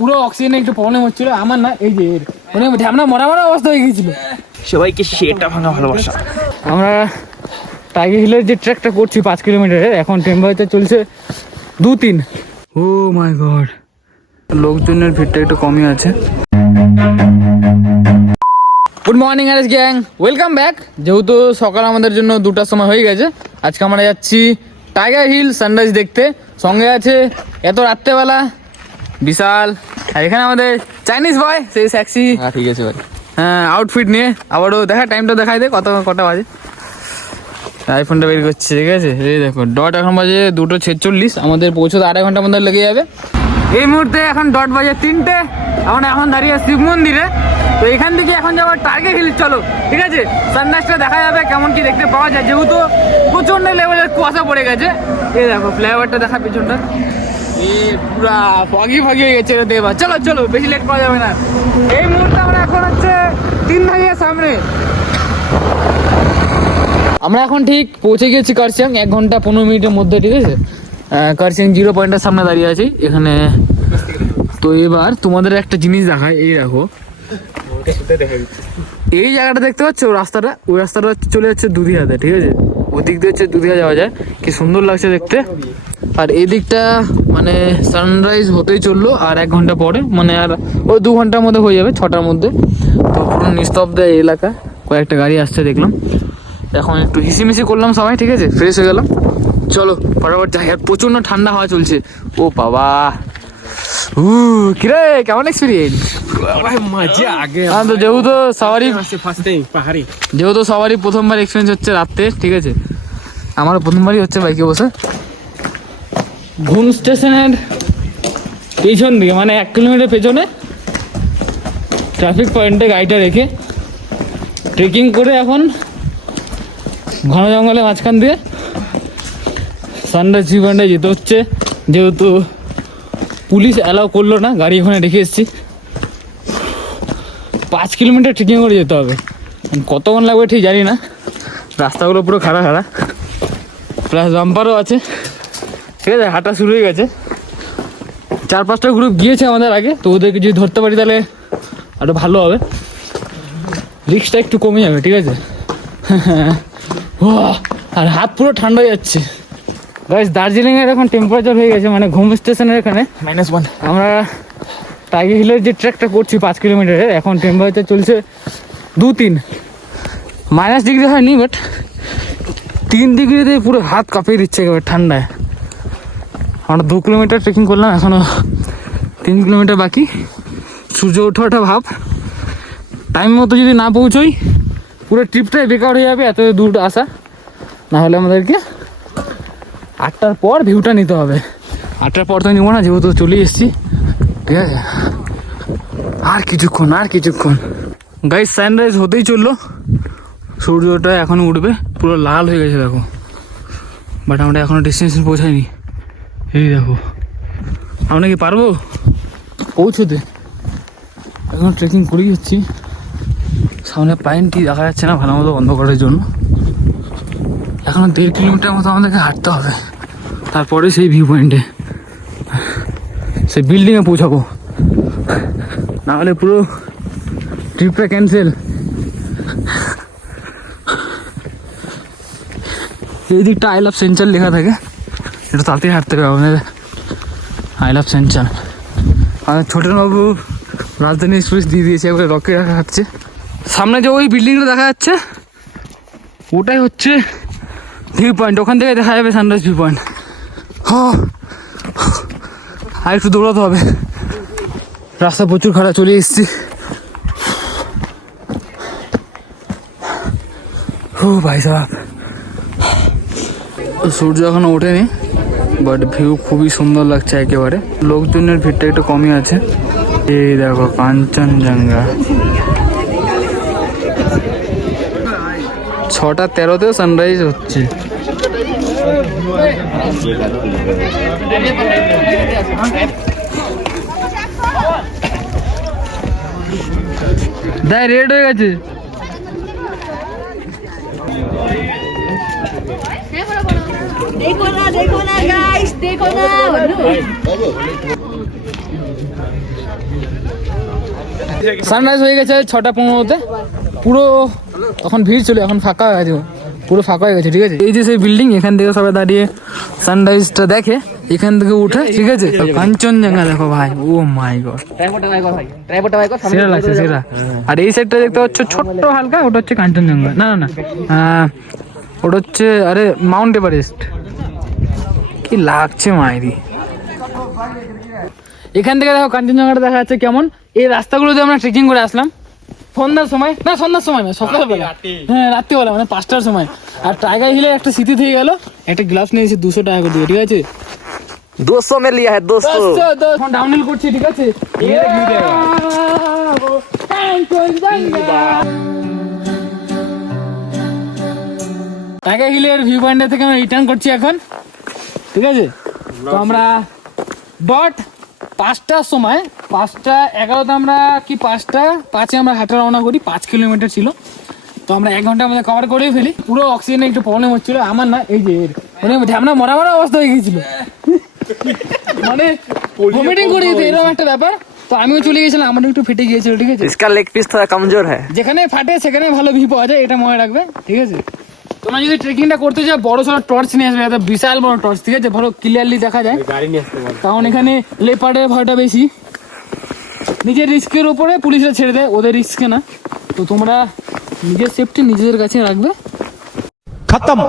পুরো অক্সিজেনে একটু প্রবলেম হচ্ছিল আমার না, এই যে মানে ঢ্যামনা মরা মরা অবস্থা হয়ে গিয়েছিল। সবাইকে সেটা ভাঙা ভালোবাসা। আমরা টাইগার হিলের যে ট্রেকটা করছি 5 কিলোমিটারের, এখন টেম্পারেচার চলছে 2-3। ও মাই গড, লোকজনের ভিড়টা একটু কমই আছে। Good morning RS gang, welcome back. যেহেতু সকাল আমাদের জন্য 2টার সময় হয়ে গেছে, আজকে আমরা যাচ্ছি টাইগার হিল সানরাইজ দেখতে। সঙ্গে আছে এত রাত্রেবেলা বিশাল, আর এখানে আমাদের চাইনিজ বয়, সেই সেক্সি। হ্যাঁ ঠিক আছে ভাই। হ্যাঁ, আউটফিট নিয়ে আবারও দেখা, টাইমটা দেখাই দে কটা বাজে। আইফোনটা বের করছে, ঠিক আছে। এই দেখো ডট এখন বাজে 2:46, আমাদের পৌঁছতে আধা ঘন্টার মধ্যে লেগে যাবে। এই মুহূর্তে এখন ডট বাজে 3টে, আমরা এখন দাঁড়িয়ে শিব মন্দিরে। তো এখান থেকে এখন যাবো টাইগার হিল, চলো ঠিক আছে। সানরাইজটা দেখা যাবে কেমন কি দেখতে পাওয়া যায়, যেহেতু প্রচন্ড লেভেলের কুয়াশা পড়ে গেছে। এই দেখো ফ্লাইওভারটা দেখা পিছনটা, পুরা ফগি হয়ে গেছে দেবা। চলো চলো, বেশি লেট করা যাবে না। এই মুহূর্তে আমরা এখন হচ্ছে 3 ভাইয়ের সামনে। আমরা এখন ঠিক পৌঁছে গেছি কার্শিয়াং, 1 ঘন্টা 15 মিনিটের মধ্যে, ঠিক আছে। কার্শিয়াং 0 পয়েন্টের সামনে দাঁড়িয়ে আছি এখানে। তো এবার তোমাদের একটা জিনিস দেখায়, এই দেখো এই জায়গাটা দেখতে পাচ্ছ, রাস্তাটা, ওই রাস্তাটা চলে যাচ্ছে দুধিয়াতে, ঠিক আছে। ওই দিক দিয়ে হচ্ছে দুধিয়া যাওয়া যায়, কি সুন্দর লাগছে দেখতে। আর এই দিকটা মানে সানরাইজ হতেই চললো, আর 1 ঘন্টা পরে, মানে আর ওই 2 ঘন্টার মধ্যে হয়ে যাবে, 6টার মধ্যে। তো পুরো নিস্তব্ধ এই এলাকা, কয়েকটা গাড়ি আসছে দেখলাম। এখন একটু হিসিমিসি করলাম সবাই, ঠিক আছে, ফ্রেশ হয়ে গেলাম। চলো ফটাফট যাই। আর প্রচন্ড ঠান্ডা হাওয়া চলছে, ও বাবা। কিরে কেমন এক্সপিরিয়েন্স? মজা আগে তো যেহেতু সবারই ফার্স্ট টাইম পাহাড়ি, যেহেতু সবারই প্রথমবার এক্সপিরিয়েন্স হচ্ছে রাত্রে, ঠিক আছে। আমারও প্রথমবারই হচ্ছে বাইকে বসে। ঘুম স্টেশনের পেছন দিকে, মানে 1 কিলোমিটার পেছনে ট্রাফিক পয়েন্টে গাড়িটা রেখে ট্রেকিং করে এখন ঘন জঙ্গলের মাঝখান দিয়ে সানরাইজ ভিউ পয়েন্টে যেতে হচ্ছে। যেহেতু পুলিশ অ্যালাউ করলো না, গাড়ি ওখানে রেখে এসেছি। 5 কিলোমিটার ট্রেকিং করে যেতে হবে, কতক্ষণ লাগবে ঠিক জানি না। রাস্তাগুলো পুরো খাড়া খাড়া, প্লাস বাম্পারও আছে, ঠিক আছে। হাঁটা শুরু হয়ে গেছে, 4-5টা গ্রুপ গিয়েছে আমাদের আগে, তো ওদেরকে যদি ধরতে পারি তাহলে আরও ভালো হবে, রিস্কটা একটু কমে যাবে, ঠিক আছে। আর হাত পুরো ঠান্ডা হয়ে যাচ্ছে। গাইস, দার্জিলিংয়ের এখন টেম্পারেচার হয়ে গেছে, মানে ঘুম স্টেশনের এখানে -1। আমরা টাইগার হিলের যে ট্রেকটা করছি 5 কিলোমিটারের, এখন টেম্পারেচার চলছে 2-3 -ডিগ্রি হয়নি, বাট 3 ডিগ্রিতে পুরো হাত কাঁপিয়ে দিচ্ছে একেবারে ঠান্ডায়। আমরা 2 কিলোমিটার ট্রেকিং করলাম, এখনও 3 কিলোমিটার বাকি। সূর্য ওঠা ভাব, টাইম মতো যদি না পৌঁছোই পুরো ট্রিপটাই বেকার হয়ে যাবে, এত দূর আসা। না হলে আমাদেরকে 8টার পর ভিউটা নিতে হবে। 8টার পর তো নিব না, যেহেতু চলে এসেছি, ঠিক আছে। আর কিছুক্ষণ গাইস, সানরাইজ হতেই চললো, সূর্যটা এখনো উঠবে, পুরো লাল হয়ে গেছে দেখো। বাট আমরা এখনো ডেস্টিনেশন পৌঁছাইনি। এই দেখো, আমরা কি পারবো পৌঁছতে? এখন ট্রেকিং করেই যাচ্ছি। সামনে পাইনটি দেখা যাচ্ছে না ভালো মতো, বন্ধ করার জন্য। এখনো 1.5 কিলোমিটার মতো আমাদেরকে হাঁটতে হবে, তারপরে সেই ভিউ পয়েন্টে, সেই বিল্ডিংয়ে পৌঁছাবো। নাহলে পুরো ট্রিপটা ক্যান্সেল। এই দিকটা আই লাভ সেঞ্চার লেখা থাকে, একটু তাড়াতাড়ি হাঁটতে হবে আমাদের। আই লাভ সেঞ্চার, আমাদের ছোটবাবু রাজধানী এক্সপ্রেস দিয়ে দিয়েছে, এবারে রকে রাখা হাঁটছে। সামনে যে ওই বিল্ডিংটা দেখা যাচ্ছে, ওটাই হচ্ছে ভিউ পয়েন্ট, ওখান থেকে দেখা যাবে সানরাইজ ভিউ পয়েন্ট। আর একটু দৌড়াতে হবে, রাস্তা প্রচুর খারাপ, চলে এসেছি। ভাই সাহেব, সূর্য এখনো ওঠেনি, বাট ভিউ খুবই সুন্দর লাগছে একেবারে। লোকজনের ভিড়টা একটু কমই আছে। এই দেখো কাঞ্চনজঙ্ঘা, 6:13-তেও সানরাইজ হচ্ছে। দেখ রেড হয়ে গেছে। देखो ना गाइस, देखो ना। সানরাইজ হয়ে গেছে 6:15-তে, পুরো তখন ভিড় ছিল, এখন ফাঁকা হয়ে গেছে, পুরো ফাঁকা হয়ে গেছে। ঠিক আছে, এই যে সেই বিল্ডিং, এখান থেকে সবাই দাঁড়িয়ে সানরাইজটা দেখে, এখান থেকে উঠে। ঠিক আছে, কাঞ্চনজঙ্ঘা দেখো ভাই, ও মাই গড, সেরা লাগছে সেরা। আর এই সাইডটা দেখতে পাচ্ছ ছোট্ট হালকা, ওটা হচ্ছে কাঞ্চনজঙ্ঘা, না না না ওটা হচ্ছে আরে মাউন্ট এভারেস্ট। কি লাগছে মাইরি, এখান থেকে দেখো কাঞ্চনজঙ্ঘাটা দেখা যাচ্ছে কেমন। এই রাস্তাগুলো দিয়ে আমরা ট্রেকিং করে আসলাম সন্ধ্যার সময়, না সন্ধ্যার সময় না, সকালবেলা, হ্যাঁ রাত্রিবেলা, মানে 5টার সময়। আর টাইগার হিলে একটা স্মৃতি থেকে গেল, একটা গ্লাস নিয়েছি 200 টাকা করে দিয়ে। ঠিক আছে, 200 में लिया है 200। এখন ডাউনহিল করছি। ঠিক আছে, টাইগার হিলের ভিউ পয়েন্ট থেকে আমরা রিটার্ন করছি এখন। ঠিক আছে, তো আমরা ডট 5টার সময়, 5:11 আমরা কি 5:05 আমরা হাঁটা রওনা করি। 5 কিলোমিটার ছিল, তো আমরা 1 ঘন্টার মধ্যে কভার করেই ফেলি। পুরো অক্সিজেনের একটু প্রবলেম হচ্ছিল, আমার না, এই যে মানে আমরা মরা অবস্থা হয়ে গেছিল, মানে ভমিটিং করে দিতে, এরকম একটা ব্যাপার। তো আমিও চলে গেছিলাম, আমার একটু ফেটে গিয়েছিল। ঠিক আছে, इसका लेग पीस थोड़ा कमजोर है। যেখানে ফাটে সেখানে ভালো ভিউ পাওয়া যায়, এটা মনে রাখবে। ঠিক আছে, তোমরা যদি ট্রেকিংটা করতে চাও বড় সড়ো টর্চ নিয়ে আসবে, একটা বিশাল বড় টর্চ। ঠিক আছে, ভালো ক্লিয়ারলি দেখা যায়, কারণ এখানে লেপার্ডের ভয়টা বেশি। নিজের রিস্কের উপরে পুলিশরা ছেড়ে দেয়, ওদের রিস্কে না। তো তোমরা নিজের সেফটি নিজেদের কাছে রাখবে। खत्म।